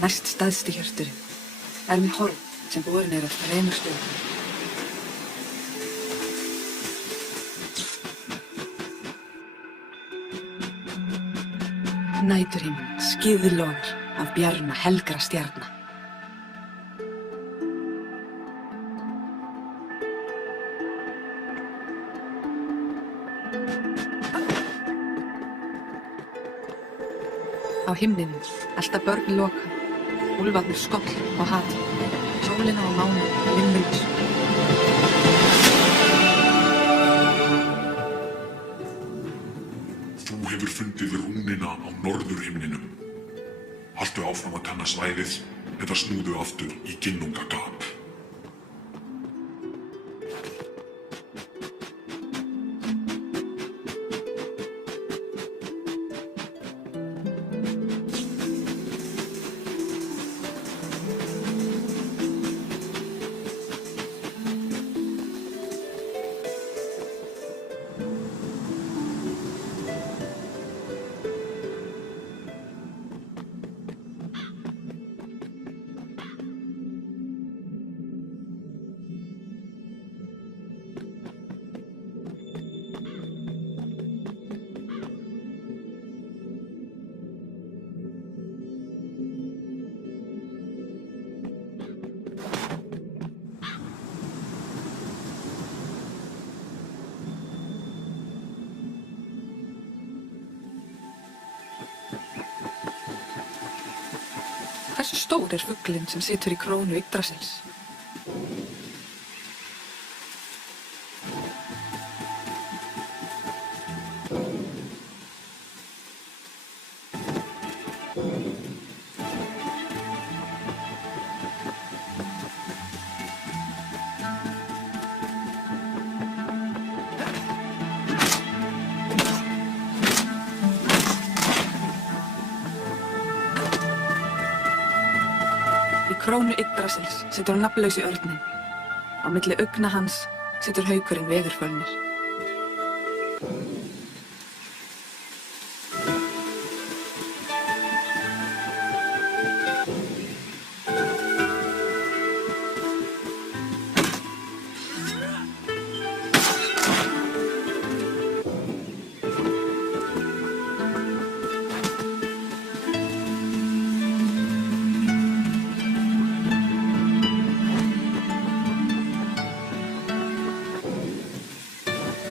Næst stæðsti hjörturinn er með horn sem borin er á 3 stöðum. Næturhiminn skíðlogar af bjarma helgra stjarna. Á himninum elta börn loka, úlfarnir skoll og hatur, sólina og mána linnulaus. Þú hefur fundið rúnina á norðurhimninum. Haltu áfram að kanna svæðið eða snúðu aftur í Ginnungagap. Hversu stór er fuglinn sem situr í krónu Yggdrasils? Í krónu Yggdrasils situr nafnlausi örninn. Á milli augna hans situr haukurinn Veðurfölnir.